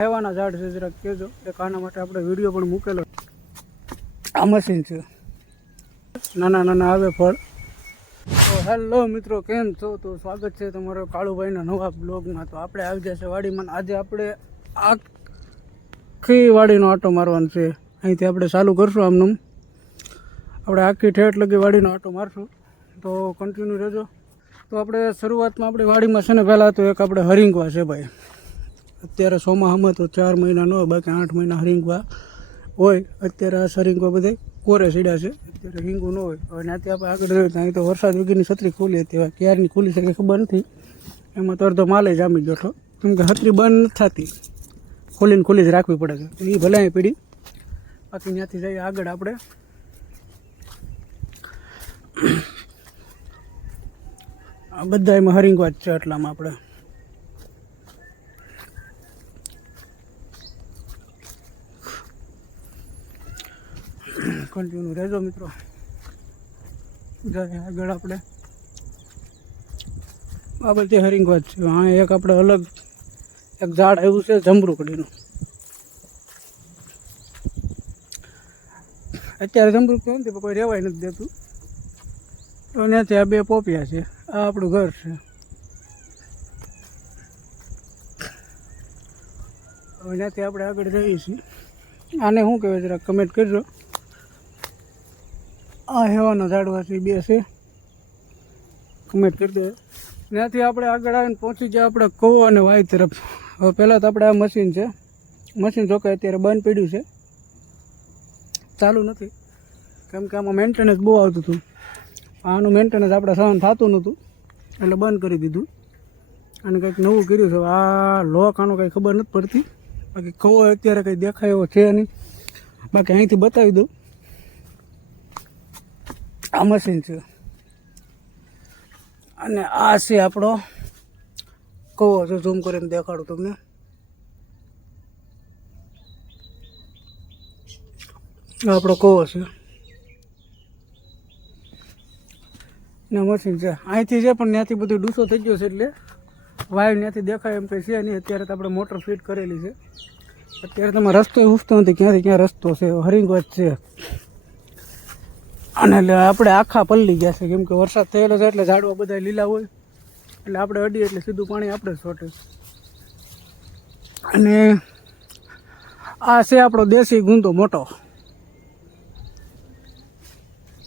લેવાના ઝાડ છે જરાક કહેજો એક આના માટે આપણે વિડીયો પણ મૂકેલો. આ મશીન છે, નાના નાના આવે ફળ. તો હેલો મિત્રો, કેમ છો? તો સ્વાગત છે તમારો કાળુભાઈના નવા બ્લોગમાં. તો આપણે આવી જશે વાડીમાં. આજે આપણે આખી વાડીનો આંટો મારવાનો છે. અહીંથી આપણે ચાલુ કરશું આમનું. આપણે આખી ઠેઠ લગી વાડીનો આંટો મારશું, તો કન્ટિન્યુ રહેજો. તો આપણે શરૂઆતમાં આપણી વાડીમાં છે ને પહેલાં તો એક આપણે હરિંગવા છે ભાઈ. અત્યારે ચોમાસામાં તો 4 મહિના ન હોય, બાકી 8 મહિના હરિંગવા હોય. અત્યારે આ હરિંગવા બધા કોરે સીડા છે, અત્યારે હિંગું ન હોય. હવે ત્યાંથી આપણે આગળ રહ્યું ત્યાં તો વરસાદ વગેરેની છત્રી ખુલી હતી. હવે ક્યારની ખુલી છે કે ખબર નથી. એમાં તો અડધો માલે જામી ગયો હતો, કેમ કે છત્રી બંધ નથી થતી, ખુલી જ રાખવી પડે છે. એ ભલે અહીં પીડી. બાકી ત્યાંથી જઈએ આગળ આપણે. આ બધા એમાં હરિંગવા જ છે એટલામાં આપણે. કન્ટિન્યુ રહેજો મિત્રો. જાય આગળ આપણે આ બધી હરિંગવા જ છે. હા, એક આપણે અલગ એક ઝાડ આવ્યું છે જમરૂકડીનું. અત્યારે જમરૂકડી નથી, કોઈ રહેવાય નથી દેતું. તો ત્યાંથી આ 2 પોપિયા છે. આ આપણું ઘર છે. હવે ત્યાંથી આપણે આગળ જઈએ છીએ. આને શું કહેવાય જરા કમેન્ટ કરજો. આ હેવાના ઝાડવા છે, 2 છે, કમેન્ટ કરી દે. ત્યાંથી આપણે આગળ આવીને પહોંચી જાય આપણે કવો અને વાય તરફ. હવે પહેલાં તો આપણે આ મશીન છે. મશીન જોકે અત્યારે બંધ પડ્યું છે, ચાલુ નથી, કેમ કે આમાં મેન્ટેનન્સ બહુ આવતું હતું. આનું મેન્ટેનન્સ આપણે સહન થતું નહોતું, એટલે બંધ કરી દીધું. અને કંઈક નવું કર્યું છે. આ લોક આનો કંઈ ખબર નથી પડતી. બાકી કવો અત્યારે કંઈ દેખાય એવો છે નહીં. બાકી અહીંથી બતાવી દઉં. આ મશીન છે અને આ છે આપણો કવો. જો ઝૂમ કરીને દેખાડું તમને. આપણો કવો છે ને મશીન છે. અહીંથી છે પણ ત્યાંથી બધું ડૂસો થઈ ગયો છે, એટલે વાયર ત્યાંથી દેખાય એમ કંઈ છે નહીં. અત્યારે તો આપણે મોટર ફિટ કરેલી છે. અત્યારે તમે રસ્તો ઉઠતો નથી, ક્યાંથી ક્યાં રસ્તો છે. હરિંગવા જ છે. અને એટલે આપણે આખા પલ્લી ગયા છે, કેમ કે વરસાદ થયેલો છે એટલે ઝાડવા બધા લીલા હોય, એટલે આપણે અડીએ એટલે સીધું પાણી આપણે જ છોટે. અને આ છે આપણો દેશી ગુંદો મોટો.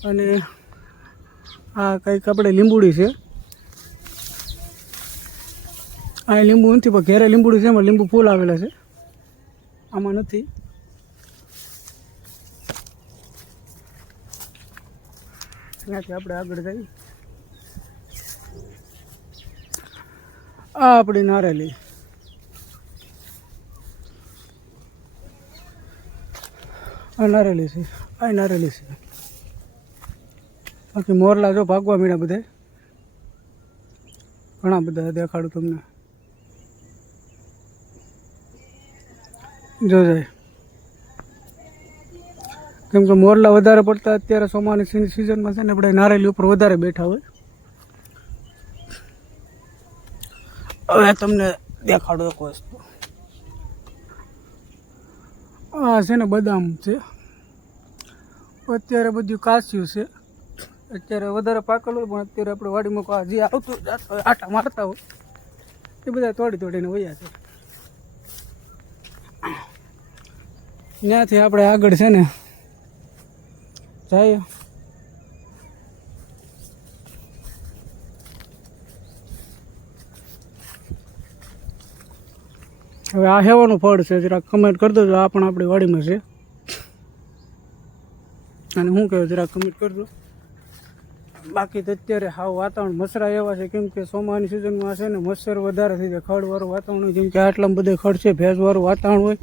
અને આ કંઈક આપણે લીંબુડી છે. આ લીંબુ નથી, પણ ઘેરે લીંબુડી છે, એમાં લીંબુ ફૂલ આવેલા છે, આમાં નથી. ત્યાંથી આપણે આગળ જઈએ. આ આપણી નારેલી. આ નારેલી છે, આ નારેલી છે. બાકી મોરલા જો ભાગવા મીડા બધા, ઘણા બધા દેખાડું તમને. જો જાય, કેમ કે મોરલા વધારે પડતા અત્યારે ચોમાસાની સિઝનમાં છે ને આપણે નારેલી ઉપર વધારે બેઠા હોય. હવે તમને દેખાડો એક વસ્તુ. આ છે ને બદામ છે. અત્યારે બધું કાચ્યું છે, અત્યારે વધારે પાકેલું હોય, પણ અત્યારે આપણે વાડીમાં જે આવતું આટા મારતા હોય એ બધા તોડીને વયા છે. ત્યાંથી આપણે આગળ છે ને જાય. હવે આ હેવાનું ફળ છે, જરાક કમેન્ટ કરી દેજો. આ પણ આપણી વાડીમાં છે. અને શું કહેવાય જરાક કમેન્ટ કરજો. બાકી તો અત્યારે હાવ વાતાવરણ મચ્છરા એવા છે, કેમ કે ચોમાસાની સિઝનમાં છે ને મચ્છર વધારે થઈ જાય. ખડવાળું વાતાવરણ હોય, જેમ કે આટલામાં બધે ખડ છે, ભેજવાળું વાતાવરણ હોય,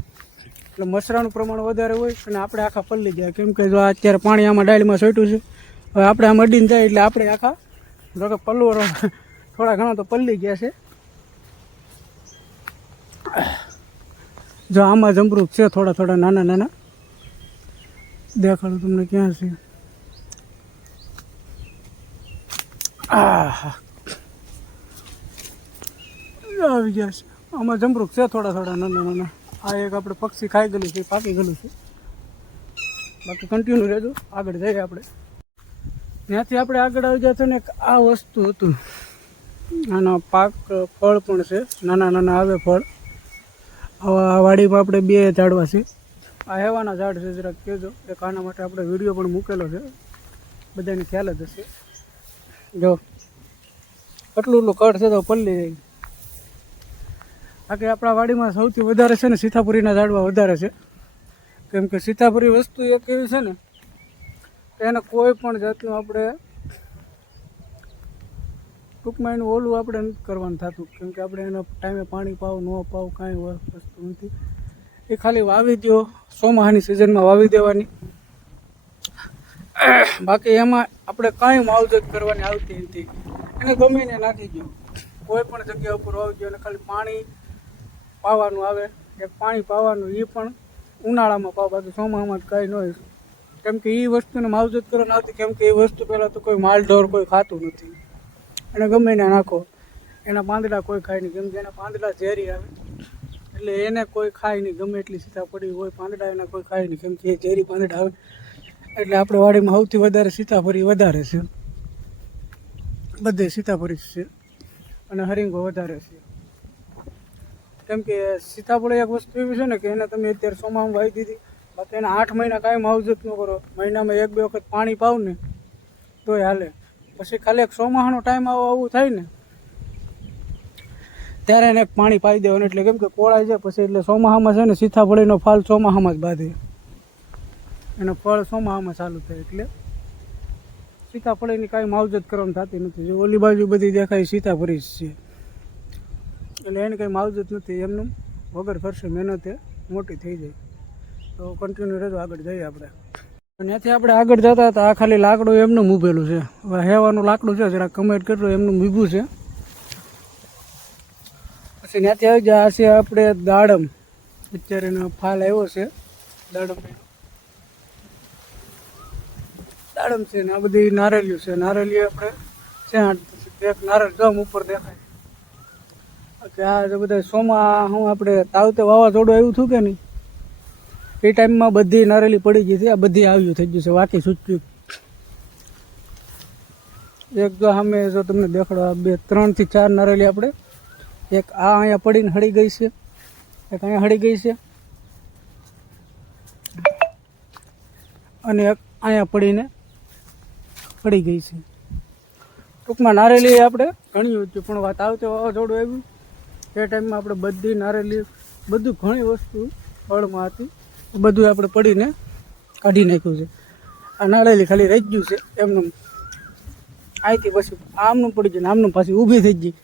એટલે મચ્છરાનું પ્રમાણ વધારે હોય. અને આપણે આખા પલ્લી ગયા, કેમ કે જો અત્યારે પાણી આમાં ડાળીમાં છોટ્યું છે. હવે આપણે આમ અડીને જાય એટલે આપણે આખા જો કે પલ્લું થોડા ઘણા તો પલ્લી ગયા છે. જો આમાં જમરૂક છે, થોડા નાના નાના દેખાડું તમને ક્યાં છે. આવી ગયા છે. આમાં જમરૂક છે થોડા નાના નાના. આ એક આપણે પક્ષી ખાઈ ગયેલું છે, પાકી ગયેલું છે. બાકી કન્ટિન્યુ રહેજો, આગળ જઈએ આપણે. ત્યાંથી આપણે આગળ આવી જતા ને આ વસ્તુ હતું, આના પાક ફળ પણ છે, નાના નાના આવે ફળ. આ વાડીમાં આપણે 2 ઝાડવા છે. આ હેવાના ઝાડ છે, જરાક કહેજો. એક આના માટે આપણે વિડીયો પણ મૂકેલો છે, બધાને ખ્યાલ જ હશે. જો એટલું કડ છે તો પલ્લી જાય. બાકી આપણા વાડીમાં સૌથી વધારે છે ને સીતાફળીના ઝાડવા વધારે છે, કેમ કે સીતાફળી વસ્તુ એક એવી છે ને કે એને કોઈ પણ જાતનું આપણે ટૂંકમાં એનું ઓલું આપણે નથી કરવાનું થતું, કેમ કે આપણે એના ટાઈમે પાણી પાવ ન પાવ કાંઈ વસ્તુ નથી. એ ખાલી વાવી દો, ચોમાસાની સિઝનમાં વાવી દેવાની. બાકી એમાં આપણે કાંઈ માવજત કરવાની આવતી નથી. એને ગમીને નાખી દો, કોઈ પણ જગ્યા ઉપર વાવી દો. અને ખાલી પાણી પાવાનું આવે, એક પાણી પાવાનું, એ પણ ઉનાળામાં પાવ, બાકી ચોમાસામાં કાંઈ ન હોય. કેમ કે એ વસ્તુને માવજત કરવાની આવતી, કેમ કે એ વસ્તુ પહેલાં તો કોઈ માલઢોર કોઈ ખાતું નથી. એને ગમે એને નાખો, એના પાંદડા કોઈ ખાય નહીં, કેમ કે એના પાંદડા ઝેરી આવે, એટલે એને કોઈ ખાય નહીં. ગમે એટલી સીતાફળી હોય, પાંદડા એના કોઈ ખાય નહીં, કેમ કે એ ઝેરી પાંદડા આવે. એટલે આપણે વાડીમાં સૌથી વધારે સીતાફળી વધારે છે, બધે સીતાફળી છે, અને હરિંગો વધારે છે. કેમ કે સીતાફળ એક વસ્તુ એવી છે ને કે એને તમે અત્યારે ચોમાસામાં વાવી દીધી, બાકી એને 8 મહિના કાંઈ માવજત ન કરો, મહિનામાં 1-2 વખત પાણી પાવ ને તોય હાલે. પછી ખાલી એક ચોમાસાનો ટાઈમ આવું થાય ને ત્યારે એને એક પાણી પાઈ દેવાનું, એટલે કેમ કે કોળાઈ જાય પછી. એટલે ચોમાસામાં છે ને સીતાફળીનો ફાલ ચોમાસામાં જ બાંધે, એનો ફળ ચોમાસામાં ચાલુ થાય. એટલે સીતાફળીની કાંઈ માવજત કરવાની થતી નથી. જો ઓલી બાજુ બધી દેખાય સીતાફળી જ છે, એટલે એને કંઈ માવજત નથી. એમનું વગર ખર્ચે મહેનતે મોટી થઈ જાય. તો કન્ટિન્યુ રહેજો, આગળ જઈએ આપણે. ત્યાંથી આપણે આગળ જતા હતા, આ ખાલી લાકડું એમનું ઊભેલું છે. હવે હેવાનું લાકડું છે, જરા કમેન્ટ કરજો, એમનું ઊભું છે. પછી ત્યાંથી આવી જાય, આ છે આપણે દાડમ. અત્યારે એનો ફાલ આવ્યો છે દાડમ છે ને આ બધી નારેલિયું છે. નારેલી આપણે છે, એક નારેલ ગમ ઉપર દેખાય. કે આ બધા સોમાં હું આપણે તાવતે વાવાઝોડું આવ્યું હતું કે નહીં, એ ટાઈમમાં બધી નારેલી પડી ગઈ હતી. આ બધી આવ્યું થઈ ગયું છે, વાકી સૂચ્યું. એક જો સામે જો તમને દેખાડો, 3 થી 4 નારેલી આપણે, એક આ અહીંયા પડીને હળી ગઈ છે, એક અહીંયા હળી ગઈ છે, અને એક અહીંયા પડીને પડી ગઈ છે. ટૂંકમાં નારેલી આપણે ઘણી હતી, પણ વાત આવતે વાવાઝોડું આવ્યું એ ટાઈમમાં આપણે બધી નારેલી, બધું ઘણી વસ્તુ ફળમાં હતી, બધું આપણે પડીને કાઢી નાખ્યું છે. આ નાળેલી ખાલી રહી ગયું છે એમનું. અહીંથી પછી આમનું પડી ગયું, આમનું પાછી ઊભી થઈ ગઈ,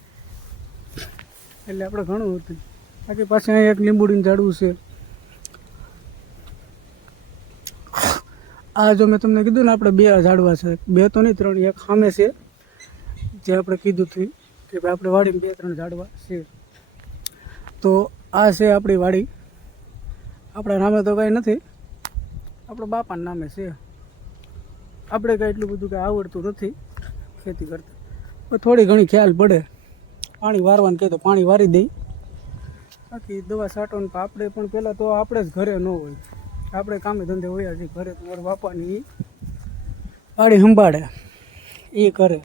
એટલે આપણે ઘણું હતું. બાકી પાછી અહીં એક લીંબુડીનું ઝાડવું છે. આ જો મેં તમને કીધું ને આપણે 2 ઝાડવા છે, 2 તો નહીં 3, એક સામે છે જે આપણે કીધું હતું કે ભાઈ આપણે વાડીમાં 2-3 ઝાડવા છે. તો આ છે આપણી વાડી. આપણા નામે તો કાંઈ નથી, આપણા બાપાના નામે છે. આપણે કાંઈ એટલું બધું કાંઈ આવડતું નથી ખેતી કરતા, પણ થોડી ઘણી ખ્યાલ પડે. પાણી વારવાનું કહે તો પાણી વારી દઈ, બાકી દવા છાંટવાનું. આપણે પણ પહેલાં તો આપણે જ ઘરે ન હોય, આપણે કામે ધંધે હોયા છીએ. ઘરે તમારા બાપાની વાડી સંભાળે એ કરે,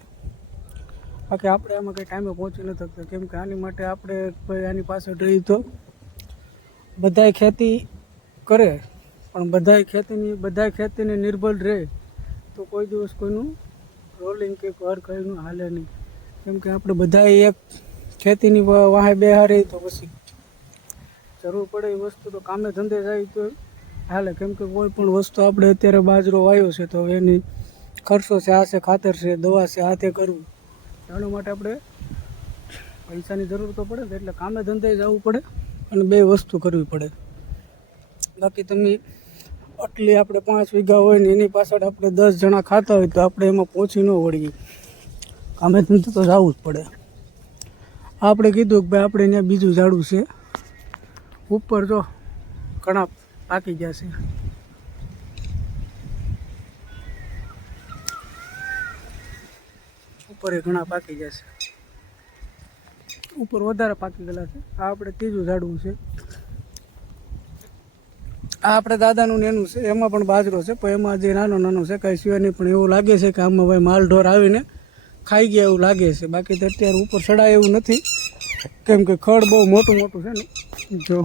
બાકી આપણે આમાં કંઈ ટાઈમે પહોંચી નથી શકતા. કેમ કે આની માટે આપણે ભાઈ આની પાછળ રહી તો બધાય ખેતી કરે, પણ બધાય ખેતીને નિર્ભર રહે તો કોઈ દિવસ કોઈનું રોલિંગ કે ઘર કંઈનું હાલે નહીં. કેમ કે આપણે બધાએ એક ખેતીની વાહે બેહારી તો પછી જરૂર પડે એ વસ્તુ તો કામે ધંધે જાય તો હાલે. કેમ કે કોઈ પણ વસ્તુ આપણે અત્યારે બાજરો વાવ્યો છે તો એની ખર્ચો છે, આ છે ખાતર છે, દવા છે, આ તે કરવું, એના માટે આપણે પૈસાની જરૂર તો પડે ને, એટલે કામે ધંધે જવું પડે અને 2 વસ્તુ કરવી પડે. બાકી તમે આટલી આપણે 5 વીઘા હોય ને એની પાછળ આપણે 10 જણા ખાતા હોય તો આપણે એમાં પહોંચી ન વળીએ, કામે ધંધે તો જવું જ પડે. આપણે કીધું કે ભાઈ આપણે ત્યાં બીજું ઝાડવું છે ઉપર, જો ઘણા પાકી ગયા છે. ઉપર એ ઘણા પાકી ગયા છે, ઉપર વધારે પાકી ગયેલા છે. આ આપણે ત્રીજું ઝાડવું છે. આ આપણે દાદાનું નેનું છે, એમાં પણ બાજરો છે, પણ એમાં જે નાનો નાનો છે કાંઈ સિવાય નહીં. પણ એવું લાગે છે કે આમાં ભાઈ માલઢોર આવીને ખાઈ ગયા એવું લાગે છે. બાકી તો અત્યારે ઉપર ચડાય એવું નથી, કેમ કે ખડ બહુ મોટું મોટું છે ને, જો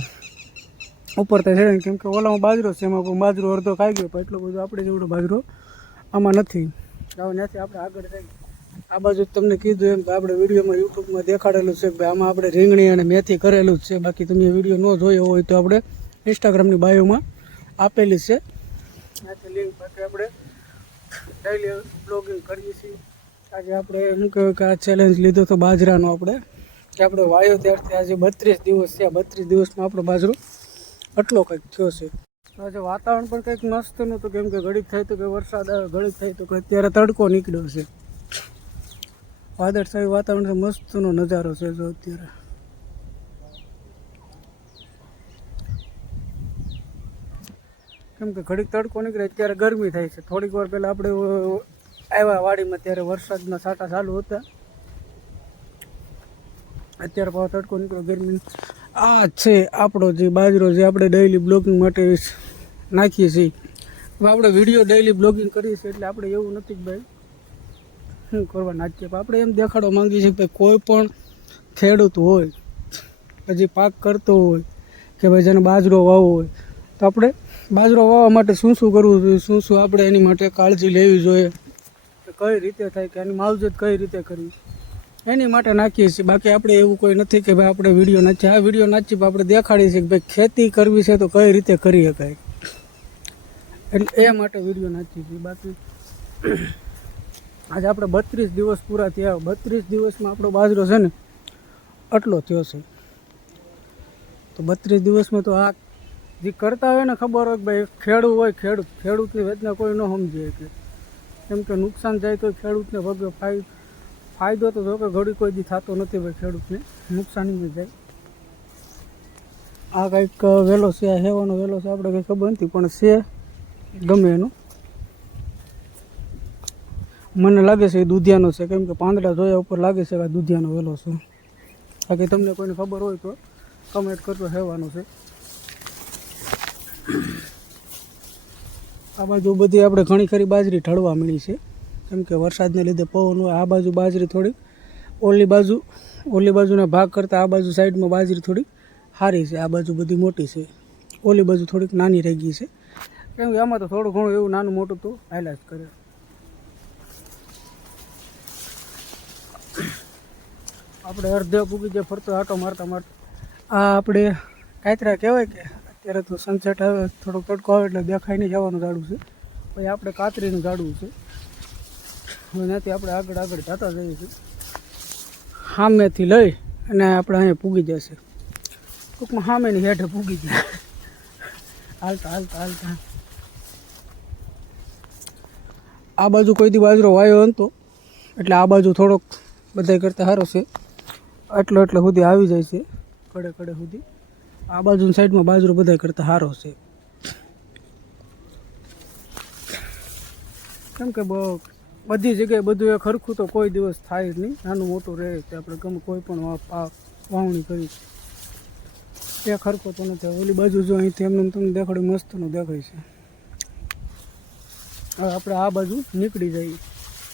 ઉપર તો છે ને, કેમ કે ઓલામાં બાજરો છે, એમાં પણ બાજરો અડધો ખાઈ ગયો, પણ એટલો બધો આપણે જેવડો બાજરો આમાં નથી. હવે ત્યાંથી આપણે આગળ જઈએ. આ બાજુ તમને કીધું એમ કે આપણે વિડીયોમાં યુટ્યુબમાં દેખાડેલું છે કે ભાઈ આમાં આપણે રીંગણી અને મેથી કરેલું જ છે. બાકી તમે વિડીયો ન જોયો હોય તો આપણે ઇન્સ્ટાગ્રામની બાયોમાં આપેલી છે, ત્યાંથી લિંક. બાકી આપણે ડેઈલી બ્લોગિંગ કરીએ છીએ. આજે આપણે શું કહેવાય કે આ ચેલેન્જ લીધો તો બાજરાનો આપણે, કે આપણે વાયો ત્યારથી આજે 32 દિવસ છે. 32 દિવસમાં આપણો બાજરો આટલો કંઈક થયો છે. આજે વાતાવરણ પણ કંઈક મસ્ત નહોતું, કેમ કે ઘડીક થાય તો કે વરસાદ આવે, ઘડીક થાય તો કે અત્યારે તડકો નીકળ્યો છે. વાદળછાયું વાતાવરણ છે, મસ્તનો નજારો છે જો અત્યારે. કેમ કે ઘડીક તડકો નીકળે અત્યારે ગરમી થાય છે. થોડીક વાર પહેલાં આપણે આવ્યા વાડીમાં ત્યારે વરસાદના છાંટા ચાલુ હતા, અત્યારે પાછો તડકો નીકળ્યો, ગરમી. આ છે આપણો જે બાજરો જે આપણે ડેઈલી બ્લોગિંગ માટે નાખીએ છીએ. હવે આપણે વિડીયો ડેઈલી બ્લોગિંગ કરીએ છીએ એટલે આપણે એવું નથી કે ભાઈ શું કરવા નાખીએ, પણ આપણે એમ દેખાડવા માંગીએ છીએ કે ભાઈ કોઈ પણ ખેડૂત હોય, હજી પાક કરતો હોય, કે ભાઈ જેને બાજરો વાવવો હોય, તો આપણે બાજરો વાવવા માટે શું શું કરવું જોઈએ, શું શું આપણે એની માટે કાળજી લેવી જોઈએ, કઈ રીતે થાય, કે એની માવજત કઈ રીતે કરવી, એની માટે નાખીએ છીએ. બાકી આપણે એવું કોઈ નથી કે ભાઈ આપણે વિડીયો નાખીએ. આ વિડીયો નાખીએ આપણે દેખાડીએ છીએ કે ભાઈ ખેતી કરવી છે તો કઈ રીતે કરી શકાય, એટલે એ માટે વિડીયો નાખીએ છીએ. બાકી આજે આપણે 32 દિવસ પૂરા થયા. 32 દિવસમાં આપણો બાજરો છે ને આટલો થયો છે. તો 32 દિવસમાં તો આ જે કરતા હોય ને ખબર હોય કે ભાઈ ખેડૂત હોય, ખેડૂતની વેદના કોઈ ન સમજે, કે કેમ કે નુકસાન જાય તો ખેડૂતને ભોગવે, ફાયદો તો જો કે ઘડી કોઈ દી થતો નથી ભાઈ, ખેડૂતને નુકસાની જાય. આ કંઈક વેલો છે, આ હેવાનો વેલો છે, આપણે કંઈ ખબર નથી, પણ છે ગમે એનું. મને લાગે છે એ દૂધિયાનો છે, કેમ કે પાંદડા જોયા ઉપર લાગે છે કે આ દૂધિયાનો વેલો છે. બાકી તમને કોઈને ખબર હોય તો કમેન્ટ કરજો, હેવાનો છે. આ બાજુ બધી આપણે ઘણી ખરી બાજરી ઢળવા મળી છે, કેમ કે વરસાદને લીધે પવન હોય. આ બાજુ બાજરી થોડીક ઓલી બાજુના ભાગ કરતાં આ બાજુ સાઈડમાં બાજરી થોડીક સારી છે. આ બાજુ બધી મોટી છે, ઓલી બાજુ થોડીક નાની રહી ગઈ છે, કેમ કે આમાં તો થોડું ઘણું એવું નાનું મોટું તો હાલ્યા જ કરે. આપણે અડધે પૂગી જાય ફરતો આટો મારતા મારતા. આ આપણે કાતરા કહેવાય, કે અત્યારે તો સનસેટ આવે, થોડોક તડકો આવે એટલે દેખાઈ નહીં જવાનું ઝાડું છે. પછી આપણે કાતરીનું ઝાડું છે. હવે ત્યાંથી આપણે આગળ જતા જઈએ છીએ. સામેથી લઈ અને આપણે અહીંયા પૂગી જશે, ટૂંકમાં સામેની હેઠે પૂગી જાય હાલતા. આ બાજુ કોઈ દી બાજરો વાયો હતો એટલે આ બાજુ થોડોક બધા કરતાં સારો છે, એટલે સુધી આવી જાય છે, કડે સુધી. આ બાજુની સાઈડમાં બાજરો બધા કરતાં સારો છે, કેમ કે બધી જગ્યાએ બધું એક સરખું તો કોઈ દિવસ થાય જ નહીં, નાનું મોટું રહે તે આપણે ગમે કોઈ પણ વાવણી કરી એ ખરખો તો નથી. ઓલી બાજુ જો અહીંથી એમને તમને દેખાડ્યું મસ્તનું દેખાય છે. હવે આપણે આ બાજુ નીકળી જઈએ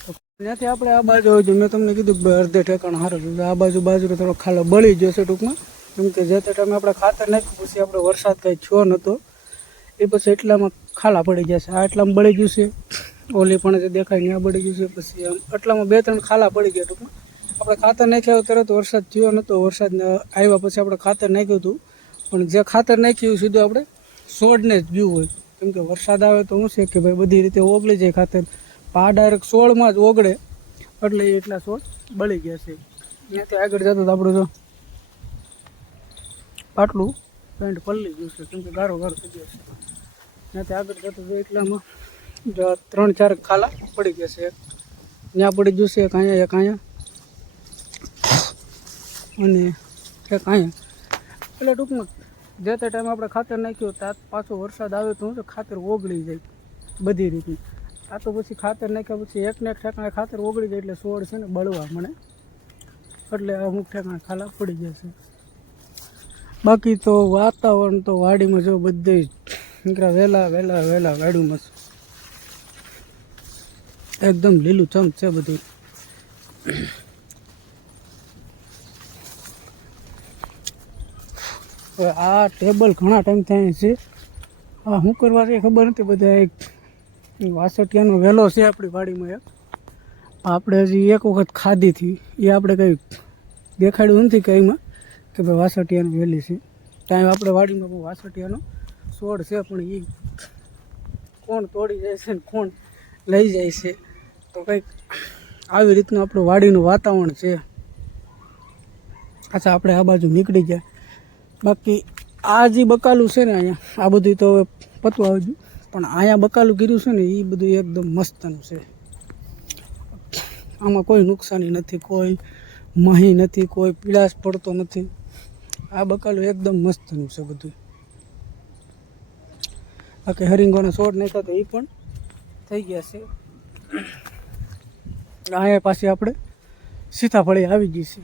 તો ત્યાંથી આપણે આ બાજુ આવી જોઈએ. મેં તમને કીધું કે અડધે ઠેકાણ સારું છે. આ બાજુ બાજરો થોડો ખાલો બળી જશે ટૂંકમાં, કેમ કે જે તે ટાઈમે આપણે ખાતર નાખ્યું પછી આપણે વરસાદ કાંઈ થયો નહોતો, એ પછી એટલામાં ખાલા પડી જશે. આ એટલામાં બળી ગયું છે, ઓલી પણ જે દેખાય ને આ બળી ગયું છે, પછી આટલામાં 2-3 ખાલા પડી ગયા. ટૂંકમાં આપણે ખાતર નાખ્યા તરત વરસાદ થયો નહોતો, વરસાદ આવ્યા પછી આપણે ખાતર નાખ્યું હતું, પણ જે ખાતર નાખ્યું સીધું આપણે છોડને જ ગયું હોય, કેમ કે વરસાદ આવે તો શું છે કે ભાઈ બધી રીતે ઓગળી જાય ખાતર, આ ડાયરેક્ટ છોડમાં જ ઓગળે, એટલે એટલા છોડ બળી ગયા છે. ત્યાંથી આગળ જતા આપણે જો પાટલું પેન્ટ પલળી ગયું છે, કેમ કે ગારો થઈ ગયો છે. ત્યાંથી આગળ જતા જો એટલામાં 3-4 ખાલા પડી ગયા છે. ત્યાં પડી ગયું છે એક અહીંયા અને એક અહીંયા. એટલે ટૂંકમાં જે તે ટાઈમે આપણે ખાતર નાખ્યું ત્યાં પાછો વરસાદ આવે તો શું ખાતર ઓગળી જાય બધી રીતે. આ તો પછી ખાતર નાખ્યા પછી એકને એક ઠેકાણે ખાતર ઓગળી જાય એટલે છોડ છે ને બળવા મળે, એટલે અમુક ઠેકાણે ખાલા પડી ગયા છે. બાકી તો વાતાવરણ તો વાડીમાં જો બધે નીકળ્યા વહેલા વહેલા વહેલા વાડું મસ્ત એકદમ લીલું ચમ છે બધું. હવે આ ટેબલ ઘણા ટાઈમ થાય છે. હા શું કરવા છે ખબર નથી. બધા એક વાસઠિયાનો વેલો છે આપણી વાડીમાં. એક આપણે હજી એક વખત ખાધી હતી એ આપણે કંઈ દેખાડ્યું નથી કંઈમાં કે ભાઈ વાસઠિયાની વેલી છે. ત્યાં આપણે વાડીમાં બહુ વાસઠિયાનો છોડ છે પણ એ કોણ તોડી જાય છે ને કોણ લઈ જાય છે. તો કંઈક આવી રીતનું આપણું વાડીનું વાતાવરણ છે. અચ્છા આપણે આ બાજુ નીકળી ગયા. બાકી આ જે બકાલું છે ને અહીંયા આ બધું તો હવે પતવા આવ્યું પણ અહીંયા બકાલું કીધું છે ને એ બધું એકદમ મસ્તનું છે. આમાં કોઈ નુકસાની નથી, કોઈ મહી નથી, કોઈ પીળાશ પડતો નથી. આ બકાલું એકદમ મસ્તનું છે બધું. બાકી હરિંગોના છોડ નાખ્યા તો એ પણ થઈ ગયા છે. અહીંયા પાછી આપણે સીતાફળી આવી ગઈ છે.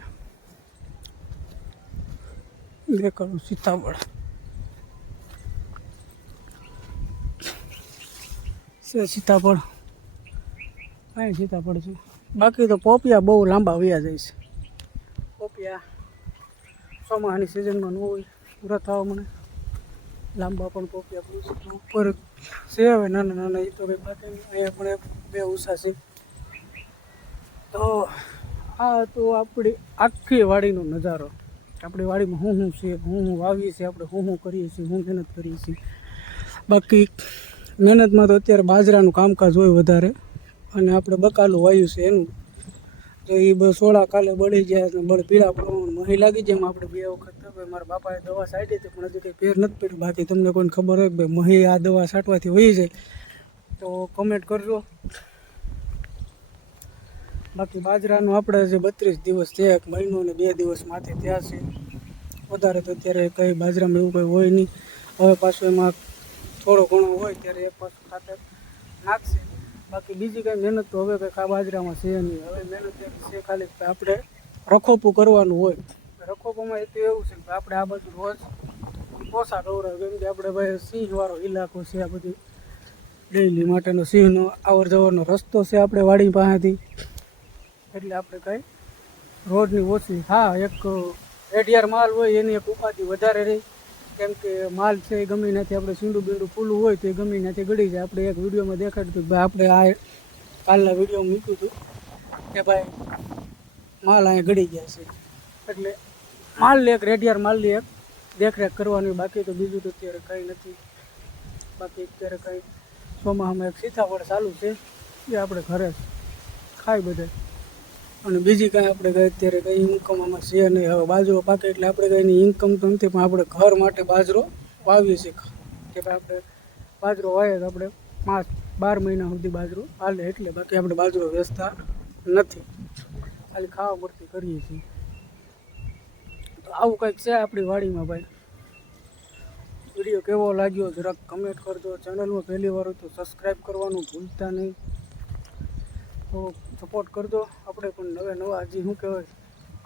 દેખાડું સીતાફળ છે. સીતાફળ અહીં સીતાફળ છે. બાકી તો પોપિયા બહુ લાંબા વયા જાય છે. પોપિયા ચોમાસાની સિઝનમાં ન હોય પૂરા થવા મને લાંબા પણ પોપિયા ઉપર છે. હવે નાના નાના એ તો કંઈ બાકી અહીંયા પણ બે ઉષા છે. તો આ તો આપણી આખી વાડીનો નજારો. આપણી વાડીમાં શું છે, હું વાવીએ છીએ, આપણે શું કરીએ છીએ, હું મહેનત કરીએ છીએ. બાકી મહેનતમાં તો અત્યારે બાજરાનું કામકાજ હોય વધારે. અને આપણે બકાલું વાવ્યું છે એનું તો એ સોળા કાલે બળી જાય બળ પીળા પડવાનું મહી લાગી જાય. એમાં આપણે બે વખત મારા બાપાએ દવા છાંટી હતી પણ હજી કંઈ ફેર નથી પડ્યું. બાકી તમને કોઈને ખબર હોય કે ભાઈ મહી આ દવા છાંટવાથી વહી જાય તો કમેન્ટ કરજો. બાકી બાજરાનું આપણે જે 32 દિવસ છે, 1 મહિનો ને 2 દિવસ માથે થયા છે. વધારે તો અત્યારે કંઈ બાજરામાં એવું કંઈ હોય નહીં. હવે પાછું એમાં થોડો ઘણો હોય ત્યારે એક પાછું ખાતર નાખશે. બાકી બીજી કંઈ મહેનત તો હવે કંઈક આ બાજરામાં છે નહીં. હવે મહેનત એક છે ખાલી આપણે રખોપું કરવાનું હોય. રખોપુમાં એ તો એવું છે કે આપણે આ બાજુ રોજ પોસા ગૌરવ કેમ કે આપણે ભાઈ સિંહવાળો ઇલાકો છે. આ બધી ડેઈલી માટેનો સિંહનો આવર જવરનો રસ્તો છે આપણે વાડી પાસેથી. એટલે આપણે કંઈ રોડની ઓછી. હા એક રેડિયાર માલ હોય એની એક ઉપાધિ વધારે રહી કેમ કે માલ છે એ ગમે ત્યાંથી આપણે સીંડું બીંડું ફૂલું હોય તો એ ગમે ત્યાંથી ગળી જાય. આપણે એક વિડીયોમાં દેખાડ્યું હતું કે ભાઈ આપણે આ કાલના વિડીયોમાં મૂક્યું હતું કે ભાઈ માલ અહીંયા ગળી ગયા છે. એટલે માલની એક રેડિયાર માલની એક દેખરેખ કરવાની. બાકી તો બીજું તો અત્યારે કંઈ નથી. બાકી અત્યારે કંઈ ચોમાસામાં એક સીતાફળ ચાલુ છે એ આપણે ઘરે ખાઈ બધા. અને બીજી કાંઈ આપણે કંઈ અત્યારે કંઈ ઇન્કમ આમાં છે નહીં. હવે બાજરો પાકે એટલે આપણે કંઈ એની ઇન્કમ તો નથી પણ આપણે ઘર માટે બાજરો વાવીએ છીએ કે ભાઈ આપણે બાજરો વાવીએ તો આપણે 5-12 મહિના સુધી બાજરો હાલે. એટલે બાકી આપણે બાજરો વેચતા નથી, ખાલી ખાવા પૂરતી કરીએ છીએ. તો આવું કંઈક છે આપણી વાડીમાં ભાઈ. વિડીયો કેવો લાગ્યો જરાક કમેન્ટ કરજો. ચેનલમાં પહેલી વાર હોય તો સબસ્ક્રાઈબ કરવાનું ભૂલતા નહીં. તો સપોર્ટ કરજો. આપણે પણ નવા હજી શું કહેવાય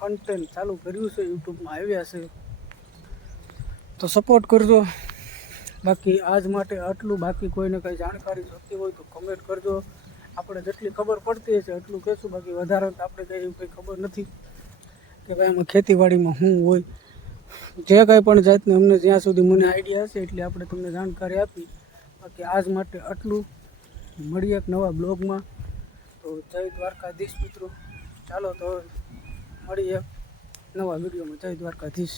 કન્ટેન્ટ ચાલુ કર્યું છે, યુટ્યુબમાં આવ્યા છે તો સપોર્ટ કરજો. બાકી આજ માટે આટલું. બાકી કોઈને કંઈ જાણકારી જોઈતી હોય તો કમેન્ટ કરજો. આપણે જેટલી ખબર પડતી હશે એટલું કહેશું. બાકી વધારે તો આપણે કંઈ એવું કંઈ ખબર નથી કે ભાઈ આમાં ખેતીવાડીમાં શું હોય. જે કંઈ પણ જાતની અમને જ્યાં સુધી મને આઈડિયા હશે એટલે આપણે તમને જાણકારી આપી. બાકી આજ માટે આટલું. મળીએ એક નવા બ્લોગમાં. તો જય દ્વારકાધીશ મિત્રો. ચાલો તો મળીએ નવા વિડીયોમાં. જય દ્વારકાધીશ.